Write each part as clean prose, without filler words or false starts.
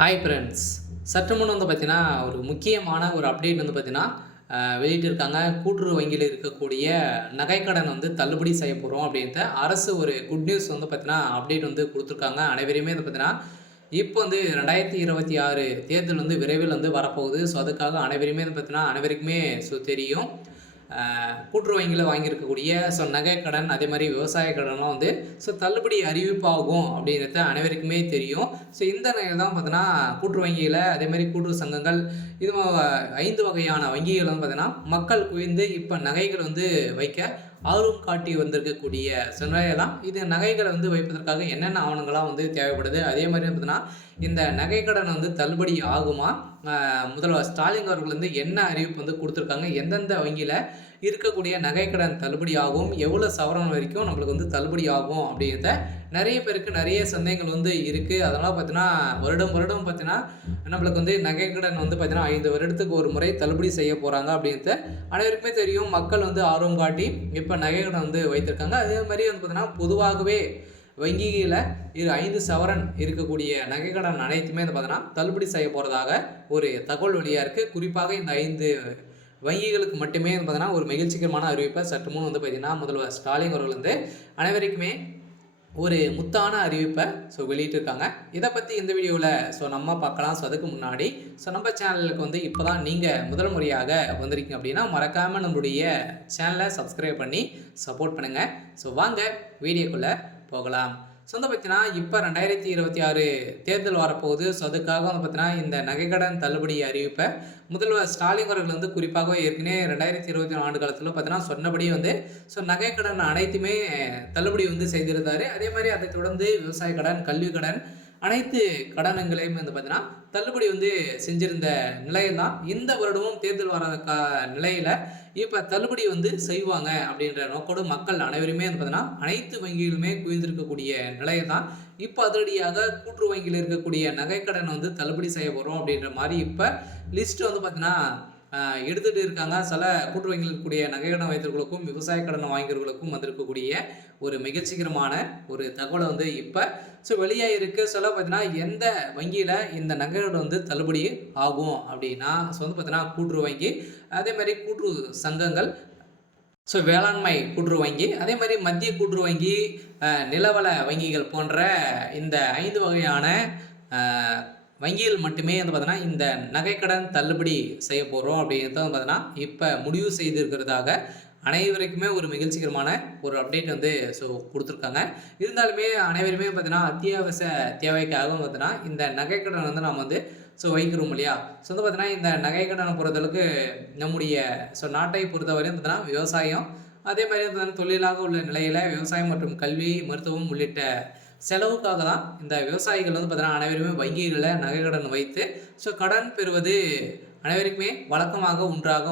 Hi friends. சற்று முன் பார்த்தீங்கன்னா, ஒரு முக்கியமான ஒரு அப்டேட் பார்த்தீங்கன்னா, வெளியிட்டிருக்காங்க. கூட்டுறவு வங்கியில இருக்கக்கூடிய நகைக்கடன் தள்ளுபடி செய்ய போறோம் அப்படின்ட்டு அரசு ஒரு குட் நியூஸ் பார்த்தீங்கன்னா, அப்டேட் குடுத்துருக்காங்க. அனைவரையுமே பார்த்தீங்கன்னா, இப்போ 2026 தேர்தல் விரைவில் வரப்போகுது. ஸோ, அதுக்காக அனைவரையுமே பார்த்தீங்கன்னா, அனைவருக்குமே தெரியும். கூட்டுறவு வங்கியில வாங்கியிருக்கக்கூடிய நகைக்கடன், அதே மாரி விவசாய கடன்லாம் தள்ளுபடி அறிவிப்பாகும் அப்படின்றது அனைவருக்குமே தெரியும். இந்த நிலையில தான் பார்த்தீங்கன்னா, கூட்டுறவு வங்கியில அதே மாரி கூட்டுறவு சங்கங்கள் இது 5 வகையான வங்கிகள் பார்த்தீங்கன்னா, மக்கள் குவிந்து இப்ப நகைகள் வைக்க ஆர்வம் காட்டி வந்திருக்கக்கூடிய நிலையெல்லாம் இது நகைகள வைப்பதற்காக என்னென்ன ஆவணங்கள்லாம் தேவைப்படுது. அதே மாரி பார்த்தீங்கன்னா, இந்த நகைக்கடன் தள்ளுபடி ஆகுமா? முதல்வர் ஸ்டாலின் அவர்கள் என்ன அறிவிப்பு குடுத்துருக்காங்க? எந்தெந்த வங்கியில இருக்கக்கூடிய நகைக்கடன் தள்ளுபடி ஆகும்? எவ்வளோ சவரன் வரைக்கும் நம்மளுக்கு தள்ளுபடி ஆகும்? அப்படிங்கிறத நெறைய பேருக்கு நெறைய சந்தேகங்கள் இருக்கு. அதனால பார்த்தீங்கன்னா, வருடம் வருடம் பார்த்தீங்கன்னா, நம்மளுக்கு நகைக்கடன் பார்த்தீங்கன்னா, 5 வருடத்துக்கு ஒரு முறை தள்ளுபடி செய்ய போறாங்க அப்படிங்கிறத அனைவருக்குமே தெரியும். மக்கள் ஆர்வம் காட்டி இப்ப நகைக்கடன் வைத்திருக்காங்க. அதே மாரி பார்த்தீங்கன்னா, பொதுவாகவே வங்கியில 5 சவரன் இருக்கக்கூடிய நகைக்கடன் அனைத்துமே பார்த்தீங்கன்னா, தள்ளுபடி செய்ய போறதாக ஒரு தகவல் வெளியா இருக்கு. குறிப்பாக இந்த 5 வங்கிகளுக்கு மட்டுமே பார்த்தீங்கன்னா, ஒரு மகிழ்ச்சிகரமான அறிவிப்பை சற்று முன் பார்த்தீங்கன்னா, முதல்வர் ஸ்டாலின் அவர்கள் அனைவருக்குமே ஒரு முத்தான அறிவிப்பை வெளியிட்டிருக்காங்க. இதை பத்தி இந்த வீடியோல நம்ம பார்க்கலாம். அதுக்கு முன்னாடி நம்ம சேனலுக்கு இப்போ தான் நீங்க முதல் முறையாக வந்திருக்கீங்க அப்படின்னா, மறக்காம நம்மளுடைய சேனலை சப்ஸ்கிரைப் பண்ணி சப்போர்ட் பண்ணுங்க. வாங்க வீடியோக்குள்ள போகலாம். பார்த்தீங்கன்னா, இப்போ 2026 தேர்தல் வரப்போகுது. அதுக்காக பார்த்தீங்கன்னா, இந்த நகைக்கடன் தள்ளுபடி அறிவிப்பை முதல்வர் ஸ்டாலின் அவர்கள் குறிப்பாக ஏற்கனவே 2024 ஆண்டு காலத்தில பார்த்தீங்கன்னா, சொன்னபடி நகைக்கடன் அனைத்துமே தள்ளுபடி செய்திருந்தாரு. அதே மாரி அதை தொடர்ந்து விவசாய கடன், கல்வி கடன் அனைத்து கடன்களையும் பார்த்தீங்கன்னா, தள்ளுபடி செஞ்சிருந்த நிலையில் தான் இந்த வருடமும் தேர்தல் வர நிலையில இப்ப தள்ளுபடி செய்வாங்க அப்படின்ற நோக்கோடு மக்கள் அனைவருமே பார்த்தீங்கன்னா, அனைத்து வங்கிகளுமே குவிந்திருக்கக்கூடிய நிலையை தான் இப்ப அதிரடியாக கூட்டுறவு வங்கியில் இருக்கக்கூடிய நகைக்கடன் தள்ளுபடி செய்ய போறோம் அப்படின்ற மாரி இப்ப லிஸ்ட் பார்த்தீங்கன்னா, எடுத்துட்டு இருக்காங்க. சில கூட்டுறவு வங்கியில் இருக்கக்கூடிய நகைக்கடன் வைத்தவர்களுக்கும், விவசாய கடன் வாங்கியவர்களுக்கும் வந்திருக்கக்கூடிய ஒரு மகிழ்ச்சிகரமான ஒரு தகவல் இப்ப வெளியாயிருக்கு. பார்த்தீங்கன்னா, எந்த வங்கியில இந்த நகைக்கடன் தள்ளுபடி ஆகும் அப்படின்னா, பார்த்தீங்கன்னா, கூட்டுறவு வங்கி, அதே மாரி கூட்டுறவு சங்கங்கள், வேளாண்மை கூட்டுறவு வங்கி, அதே மாரி மத்திய கூட்டுறவு வங்கி, நிலவள வங்கிகள் போன்ற இந்த 5 வகையான வங்கிகள் மட்டுமே பார்த்தீங்கன்னா, இந்த நகைக்கடன் தள்ளுபடி செய்ய போறோம் அப்படிங்கிறத பார்த்தீங்கன்னா, இப்ப முடிவு செய்திருக்கிறதாக அனைவருக்குமே ஒரு மகிழ்ச்சிகரமான ஒரு அப்டேட் குடுத்துருக்காங்க. இருந்தாலுமே அனைவருமே பார்த்தீங்கன்னா, அத்தியாவசிய தேவைக்காக பார்த்தீங்கன்னா, இந்த நகைக்கடன் நாம வைக்கிறோம் இல்லையா? பார்த்தீங்கன்னா, இந்த நகைக்கடனை பொறுத்தளவுக்கு நம்முடைய நாட்டை பொறுத்தவரையும் பார்த்தீங்கன்னா, விவசாயம், அதே மாரி பார்த்தீங்கன்னா, தொழிலாக உள்ள நிலையில விவசாயம் மற்றும் கல்வி, மருத்துவம் உள்ளிட்ட செலவுக்காக தான் இந்த விவசாயிகள் பார்த்தீங்கன்னா, அனைவருமே வங்கிகள்ல நகைக்கடன் வைத்து கடன் பெறுவது அனைவருக்குமே வழக்கமாக ஒன்றாக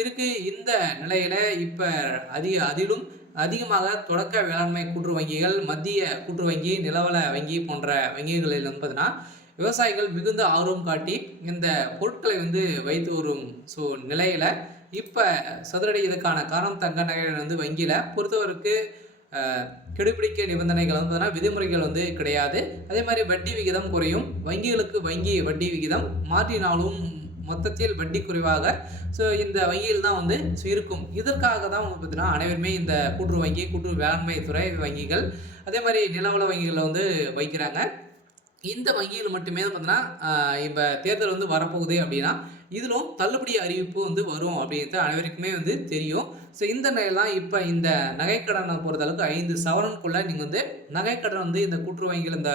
இருக்கு. இந்த நிலையில இப்ப அதிலும் அதிகமாக தொடக்க வேளாண்மை கூட்டுறவு வங்கிகள், மத்திய கூட்டுறவு வங்கி, நிலவள வங்கி போன்ற வங்கிகளில் பார்த்தீங்கன்னா, விவசாயிகள் மிகுந்த ஆர்வம் காட்டி இந்த பொருட்களை வைத்து வரும் நிலையில இப்ப சதுரடி இதுக்கான காரணம் தங்க நகை வங்கியில பொறுத்தவரைக்கு கெடுபிடிக்க நிபந்தனைகள் பார்த்தீங்கன்னா, விதிமுறைகள் கிடையாது. அதே மாதிரி வட்டி விகிதம் குறையும். வங்கிகளுக்கு வங்கி வட்டி விகிதம் மாற்றினாலும் மொத்தத்தில் வட்டி குறைவாக இந்த வங்கியில் தான் இருக்கும். இதற்காக தான் பார்த்தீங்கன்னா, அனைவருமே இந்த கூட்டுறவு வங்கி, கூட்டுறவு வேளாண்மை துறை வங்கிகள், அதே மாதிரி நிலவள வங்கிகளில் வைக்கிறாங்க. இந்த வங்கியில் மட்டுமே பார்த்தீங்கன்னா, இப்ப தேர்தல் வரப்போகுது அப்படின்னா, இதிலும் தள்ளுபடி அறிவிப்பு வரும் அப்படிங்கிறது அனைவருக்குமே தெரியும். இந்த நிலையில தான் இப்ப இந்த நகைக்கடனை பொறுத்தளவுக்கு 5 சவரனுக்குள்ள நீங்க நகைக்கடன் இந்த கூட்டுறவு வங்கிகள் இந்த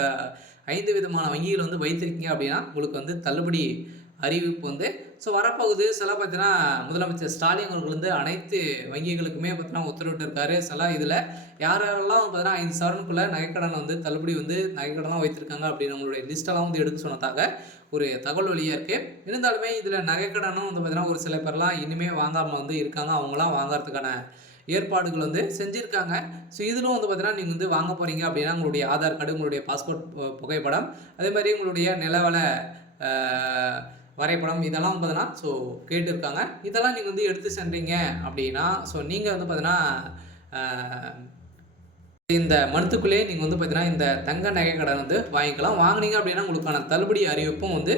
5 விதமான வங்கிகள் வைத்திருக்கீங்க அப்படின்னா, உங்களுக்கு தள்ளுபடி அறிவிப்பு வரப்போகுது. பார்த்தீங்கன்னா, முதலமைச்சர் ஸ்டாலின் அவர்கள் அனைத்து வங்கிகளுக்குமே பார்த்தீங்கன்னா உத்தரவிட்டிருக்காரு. இதில யார் யாரெல்லாம் பார்த்தீங்கன்னா 5 சவரனுக்குள்ள நகைக்கடன் தள்ளுபடி நகைக்கடன்லாம் வைத்திருக்காங்க அப்படின்னு நம்மளுடைய லிஸ்ட்டெல்லாம் எடுக்க சொன்னதாக ஒரு தகவல் வெளியா இருக்கு. இருந்தாலுமே இதில நகைக்கடனும் பார்த்தீங்கன்னா, ஒரு சில பேர்லாம் இனிமே வாங்காம இருக்காங்க. அவங்கலாம் வாங்குறதுக்கான ஏற்பாடுகள் செஞ்சிருக்காங்க. இதிலும் பார்த்தீங்கன்னா, நீங்க வாங்க போறீங்க அப்படின்னா, உங்களுடைய ஆதார் கார்டு, உங்களுடைய பாஸ்போர்ட் புகைப்படம், அதே மாரி உங்களுடைய நிலவள அ வரைபடம் இதெல்லாம் பார்த்தீங்கன்னா, கேட்டிருக்காங்க. இதெல்லாம் நீங்க எடுத்து சென்றீங்க அப்படின்னா, நீங்க பார்த்தீங்கன்னா, அ இந்த மந்த்துக்குள்ளேயே நீங்க வந்து பார்த்தீங்கன்னா, இந்த தங்க நகை கடன் வந்து வாங்கிக்கலாம். வாங்குனீங்க அப்படின்னா, உங்களுக்கான தள்ளுபடி அறிவிப்பும் வந்து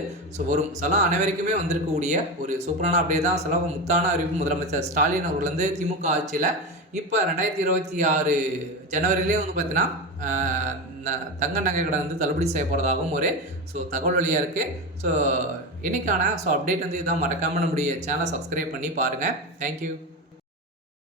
வரும். அனைவருக்குமே வந்திருக்கக்கூடிய ஒரு சூப்பரான அப்டேட் தான். முத்தான அறிவிப்பு முதலமைச்சர் ஸ்டாலின் அவர்கள்லேருந்து திமுக ஆட்சியில இப்ப 2026 ஜனவரியிலேயே வந்து பார்த்தீங்கன்னா, அ ந தங்க நகை கடன் வந்து தள்ளுபடி செய்ய போறதாகவும் ஒரு தகவல் வெளியா இருக்கு. ஸோ இன்னைக்கான அப்டேட் வந்து இதான். மறக்காம நம்முடைய சேனல சப்ஸ்கிரைப் பண்ணி பாருங்க. Thank you.